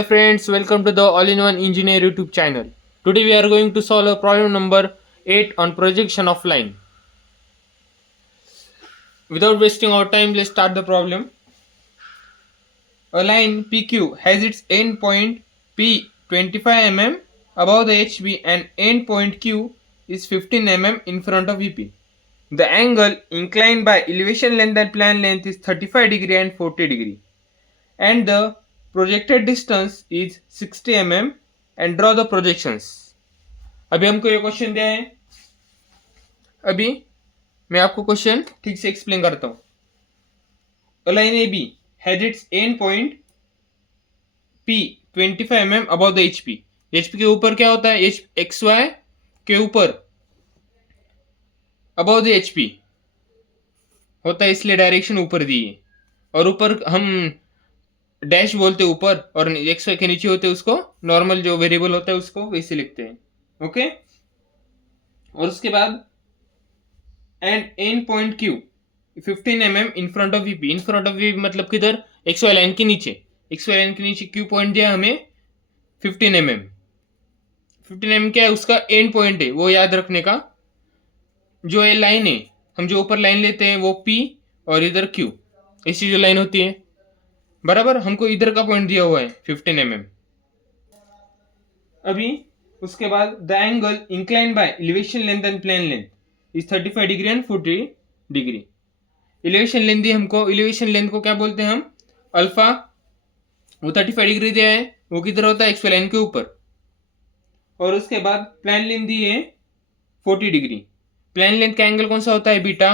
Hello friends, welcome to the All-in-One Engineer YouTube channel. Today we are going to solve a problem number 8 on projection of line. Without wasting our time, let's start the problem. A line PQ has its end point P 25 mm above the HB and end point Q is 15 mm in front of VP. The angle inclined by elevation length and plan length is 35 degree and 40 degree. And the projected distance is 60 mm and draw the projections. अभी हमको ये question दिया है. अभी मैं आपको question ठीक से explain करता हूं. A line AB has its end point P 25 mm above the HP. HP के ऊपर क्या होता है? XY के ऊपर above the HP होता है, इसलिए डायरेक्शन ऊपर दी है. और ऊपर हम डैश बोलते हैं ऊपर, और XY के नीचे होते हैं उसको नॉर्मल जो वेरिएबल होता है उसको वैसे लिखते हैं. ओके. और उसके बाद end end point Q 15 mm in front of VP. In front of VP मतलब किधर? XY लाइन के नीचे. XY लाइन के नीचे Q पॉइंट दिया हमें 15 mm. 15 mm क्या है? उसका एंड पॉइंट है, वो याद रखने का. जो ये लाइन है, हम जो ऊपर लाइन लेते हैं वो P और इधर Q, ऐसी जो लाइन होती है बराबर, हमको इधर का पॉइंट दिया हुआ है 15 mm. अभी उसके बाद the angle incline by elevation length and plane length is 35 degree and 40 degree. Elevation length दी हमको. एलिवेशन लेंथ को क्या बोलते हैं हम? अल्फा. वो 35 डिग्री दिया है, वो किधर होता है? एक्स लाइन के ऊपर. और उसके बाद प्लेन लेंथ दी है 40 डिग्री. प्लेन लेंथ का एंगल कौन सा होता है? बीटा.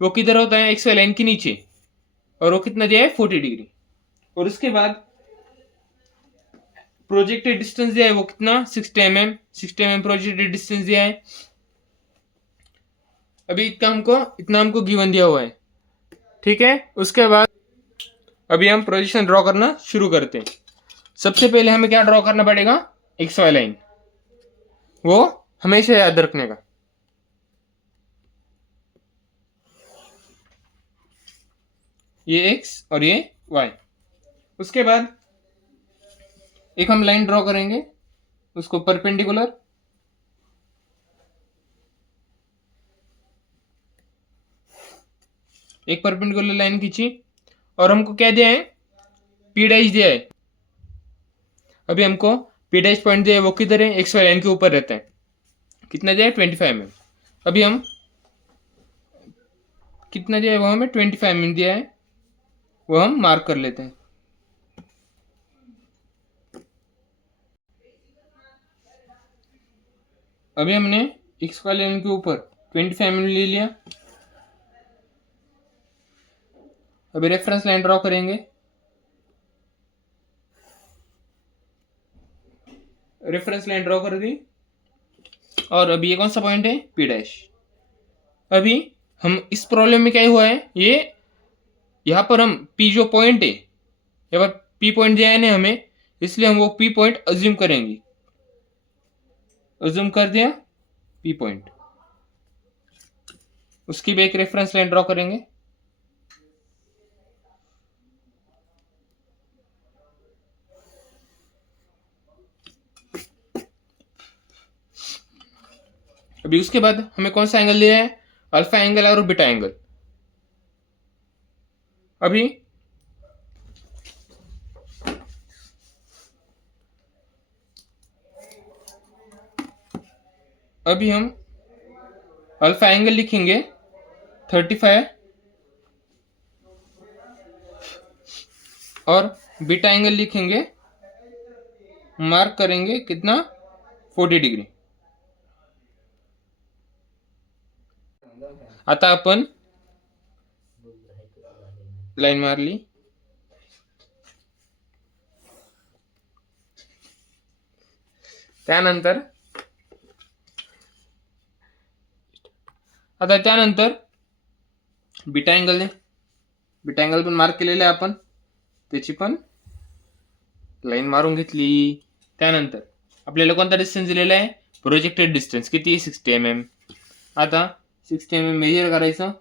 वो किधर होता है? एक्स लाइन के नीचे. और वो कितना दिया है? 40 डिग्री. और उसके बाद प्रोजेक्टेड डिस्टेंस दिया है, वो कितना? 60 mm. 60 mm प्रोजेक्टेड डिस्टेंस दिया है. अभी इतना हमको गिवन दिया हुआ है. ठीक है. उसके बाद अभी हम प्रोजेक्शन ड्रॉ करना शुरू करते हैं. सबसे पहले हमें क्या ड्रॉ करना पड़ेगा? X y line. वो हमेशा याद रखने का. ये एक्स और ये वाई. उसके बाद एक हम लाइन ड्रॉ करेंगे, उसको परपेंडिकुलर. एक परपेंडिकुलर लाइन खींची और हमको क्या दिया है? पी डैश दिया है. अभी हमको पी डैश पॉइंट दिया है, वो किधर है? एक्स वाई लाइन के ऊपर रहता है. कितना दिया है? 25 mm. अभी हम कितना दिया है? वो हमें 25 mm दिया है, वो हम मार्क कर लेते हैं. अभी हमने एक्स वाई लाइन के ऊपर 25 mm ले लिया. अभी रेफरेंस लाइन ड्रॉ करेंगे. रेफरेंस लाइन ड्रॉ कर दी. और अभी ये कौन सा पॉइंट है? P dash. अभी हम इस प्रॉब्लम में क्या हुआ है? ये यहां पर हम पी जो पॉइंट है, यहाँ पर पी पॉइंट दिया है ना हमें, इसलिए हम वो पी पॉइंट अज्यूम करेंगे. अज्यूम कर दिया पी पॉइंट. उसकी भी एक रेफरेंस लाइन ड्रॉ करेंगे. अभी उसके बाद हमें कौन सा एंगल दिया है? अल्फा एंगल और बीटा एंगल. अभी हम अल्फा एंगल लिखेंगे 35 और बीटा एंगल लिखेंगे, मार्क करेंगे कितना? 40 डिग्री. आता आपण लाइन मारली. त्यानंतर बीटा एंगल पण मार्क केलेला आहे आपण, त्याची पण लाइन मारून घेतली. त्यानंतर आपल्याला कोणता डिस्टन्स दिलेला आहे? प्रोजेक्टेड डिस्टन्स किती? 60 mm. आता 60 mm मेजर करायचं,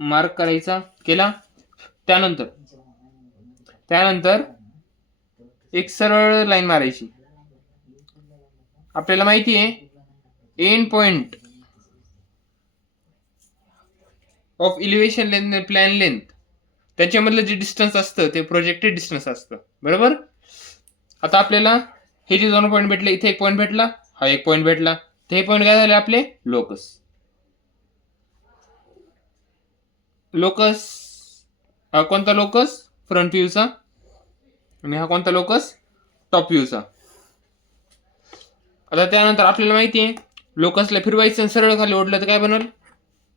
मार्क करायचा केला. त्यानंतर त्यानंतर एक सरळ लाईन मारायची. आपल्याला माहिती आहे end point of elevation length plan length त्याच्यामधलं जे डिस्टन्स असतं ते प्रोजेक्टेड डिस्टन्स असतं, बरोबर. आता आपल्याला हे जे 2 पॉईंट भेटले, इथे एक पॉईंट भेटला, हा एक पॉईंट भेटला, ते हे पॉईंट काय झाले आपले लोकस. लोकस हा कोणता लोकस फ्रंट व्ह्यूचा आणि हा कोणता लोकस टॉप व्ह्यूचा. आता त्यानंतर आपल्याला माहिती आहे लोकसला फिरवायचं सरळ खाली ओढलं तर काय बनल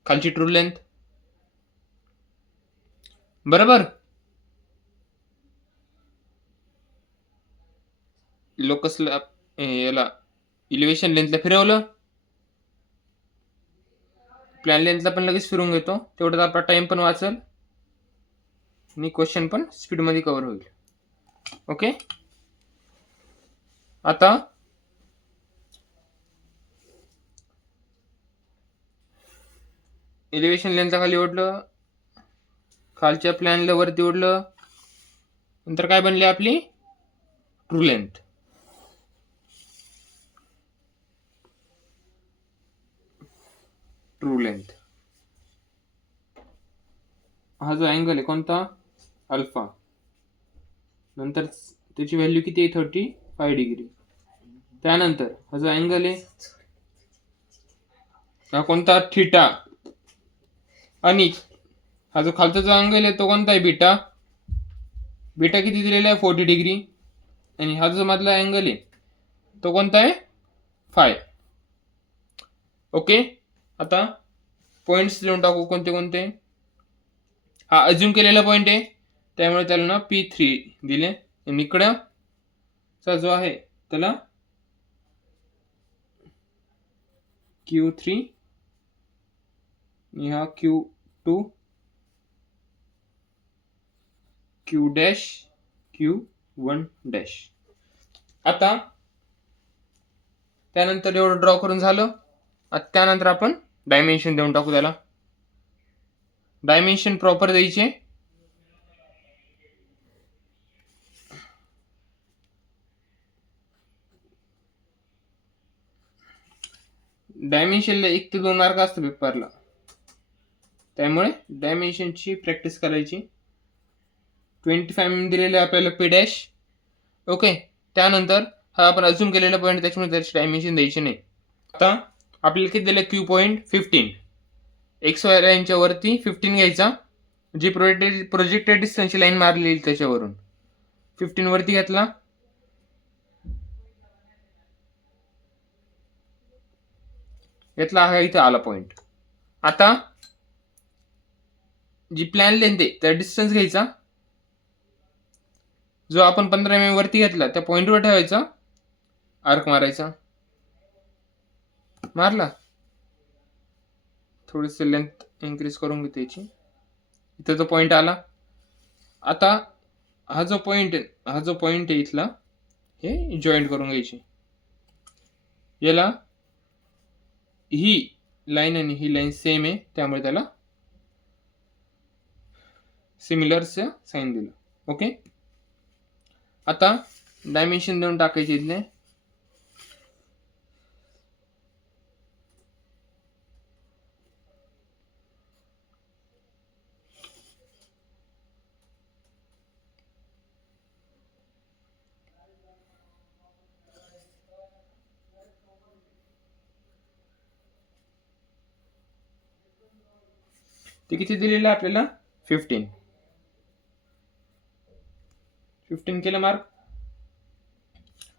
खालची ट्रू लेंथ, बरोबर. लोकसला याला इलिव्हेशन लेंथला फिरवलं, प्लॅन लेंथला पण लगेच फिरून घेतो, तेवढं आपला टाइम पण वाचल आणि क्वेश्चन पण स्पीडमध्ये कव्हर होईल. ओके. आता इलिव्हेशन लेंथला खाली ओढलं, खालच्या प्लॅनला वरती ओढलं, नंतर काय बनली आपली ट्रू लेंथ. ट्रू लेंथ हा जो अँगल आहे कोणता अल्फा, नंतर त्याची व्हॅल्यू किती आहे 35 डिग्री. त्यानंतर हा जो अँगल आहे हा कोणता थीटा, आणि हा जो खालचा जो अँगल आहे तो कोणता आहे बीटा. बीटा किती दिलेला आहे 40 डिग्री, आणि हा जो मधला अँगल आहे तो कोणता आहे फाय. ओके. आता पॉइंट्स देऊन टाकू कोणते कोणते. हा अज्युम केलेला पॉइंट आहे त्यामुळे त्याला ना P3 दिले, आणि इकडचा जो आहे त्याला Q3 आणि हा Q2 Q dash Q1 dash. आता त्यानंतर एवढं ड्रॉ करून झालं. आता त्यानंतर आपण डायमेन्शन देऊन टाकू त्याला. डायमेन्शन प्रॉपर द्यायचे. डायमेन्शनला 1 ते 2 मार्क असतो पेपरला, त्यामुळे डायमेन्शनची प्रॅक्टिस करायची. 25 mm दिलेले आपल्याला P डॅश. ओके. त्यानंतर हा आपण अज्युम केलेला पॉईंट त्याच्यामुळे त्याची डायमेन्शन द्यायची नाही. आता आपल्याला किती दिलं Q पॉईंट 15, XY लाईनच्या वरती 15 घ्यायचा, जी प्रोजेक्टेड डिस्टन्सची लाईन मारलेली त्याच्यावरून 15 वरती घेतला. हा इथं आला पॉईंट. आता जी प्लॅन लेंथ आहे त्या डिस्टन्स घ्यायचा, जो आपण 15 mm वरती घेतला त्या पॉईंटवर ठेवायचा, आर्क मारायचा, मारला, थोडीशी लेंथ इन्क्रीज करून घेते याची. इथं जो पॉईंट आला. आता हा जो पॉईंट आहे इथला हे जॉईंट करून घ्यायची. याला ही लाईन आणि ही लाईन सेम आहे त्यामुळे त्याला सिमिलरचं साईन दिलं. ओके. आता डायमेन्शन देऊन टाकायचे इथले. ते किती दिलेलं आहे आपल्याला 15 केलं मार्क.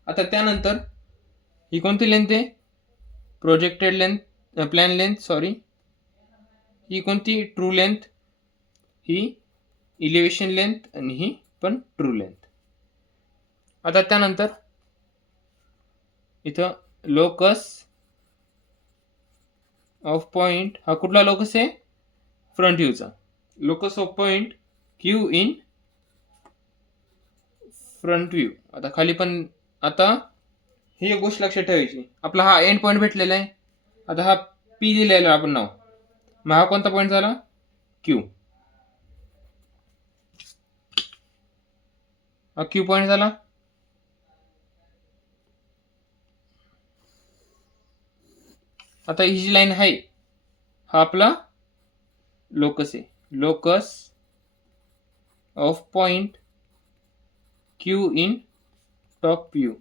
आता त्यानंतर ही कोणती लेंथ आहे projected length plan length sorry, ही कोणती ट्रू लेंथ, ही इलिव्हेशन लेंथ आणि ही पण ट्रू लेंथ. आता त्यानंतर इथं लोकस ऑफ पॉइंट हा कुठला लोकस आहे फ्रंट व्ह्यूचा. Locus of point Q in front view. आता खाली पण आता ही एक गोष्ट लक्षात ठेवायची, आपला हा एंड पॉइंट भेटलेला आहे. आता हा P दिलेला आपण नाव, मग हा कोणता पॉइंट झाला Q. हा क्यू पॉईंट झाला. आता ही जी लाईन आहे हा आपला लोकस आहे. Locus of point Q in top view.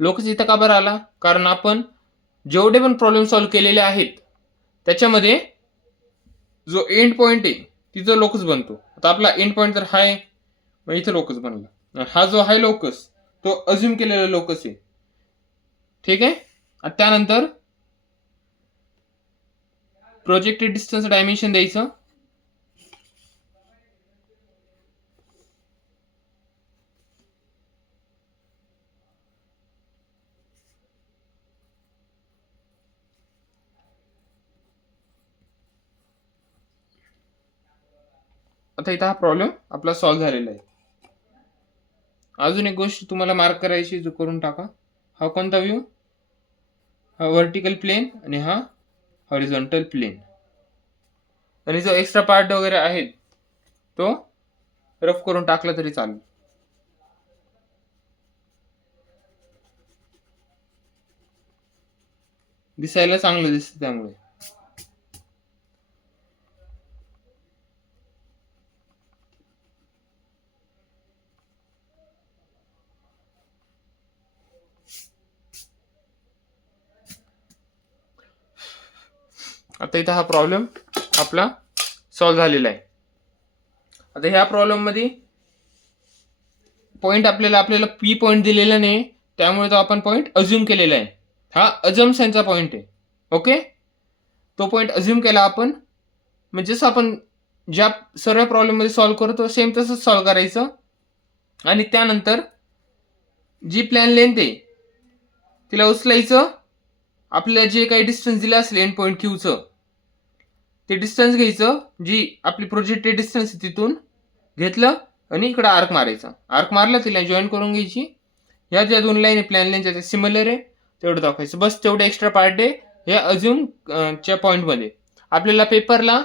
Locus इथं का बरं आला? कारण आपण जेवढे पण प्रॉब्लेम सॉल्व्ह केलेले आहेत त्याच्यामध्ये जो एंड पॉइंट आहे तिथं लोकस बनतो. आता आपला एंड पॉइंट जर हाय मग इथं लोकस बनला. हा जो हाय लोकस तो अज्युम केलेला लोकस आहे. ठीक आहे. आणि त्यानंतर प्रोजेक्टेड डिस्टन्स डायमेन्शन द्यायचं. आता इथं हा प्रॉब्लेम आपला सॉल्व्ह झालेला आहे. अजून एक गोष्ट तुम्हाला मार्क करायची जो करून टाका. हा कोणता व्ह्यू? हा व्हर्टिकल प्लेन आणि हा हॉरिझॉन्टल प्लेन. आणि जो एक्स्ट्रा पार्ट वगैरे आहे तो रफ करून टाकला तरी चालेल. दिसायला चांगलं दिसतं त्यामुळे. आता इथं हा प्रॉब्लेम आपला सॉल्व्ह झालेला आहे. आता ह्या प्रॉब्लेम मध्ये पॉइंट आपल्याला पी पॉइंट दिलेला नाही, त्यामुळे तो आपण पॉइंट अज्युम केलेला आहे. हा अजम्पशनचा पॉइंट आहे. ओके. तो पॉइंट अज्युम केला आपण. म्हणजे जसं आपण ज्या सर्व प्रॉब्लेम मध्ये सॉल्व्ह करतो सेम तसंच सॉल्व्ह करायचं. आणि त्यानंतर जी प्लॅन लेंथ आहे तिला उचलायचं. आपल्याला जे काही डिस्टन्स दिलं असेल एंड पॉइंट क्यूचं ते डिस्टन्स घ्यायचं. जी आपली प्रोजेक्टेड डिस्टन्स तिथून घेतलं आणि इकडं आर्क मारायचा. आर्क मारला तिला जॉईन करून घ्यायची. ह्या ज्या दोन लाईन प्लॅन लाईनच्या त्या सिमिलर आहे तेवढं दाखवायचं. बस तेवढे एक्स्ट्रा पार्ट आहे या अज्युम च्या पॉईंटमध्ये. आपल्याला पेपरला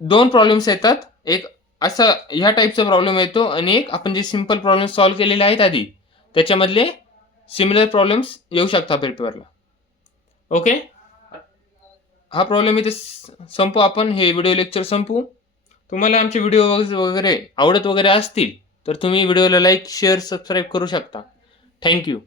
दोन प्रॉब्लेम्स येतात. एक असा ह्या टाईपचा प्रॉब्लेम येतो आणि एक आपण जे सिम्पल प्रॉब्लेम सॉल्व्ह केलेले आहेत आधी त्याच्यामधले सिमिलर प्रॉब्लेम्स येऊ शकतात पेपरला. ओके. हा प्रॉब्लेम इथे संपू आपण. हे व्हिडिओ लेक्चर संपू. तुम्हाला आमचे व्हिडिओ वगैरे आवडत वगैरे असतील तर तुम्ही व्हिडिओला लाईक शेअर सबस्क्राईब करू शकता. थँक्यू.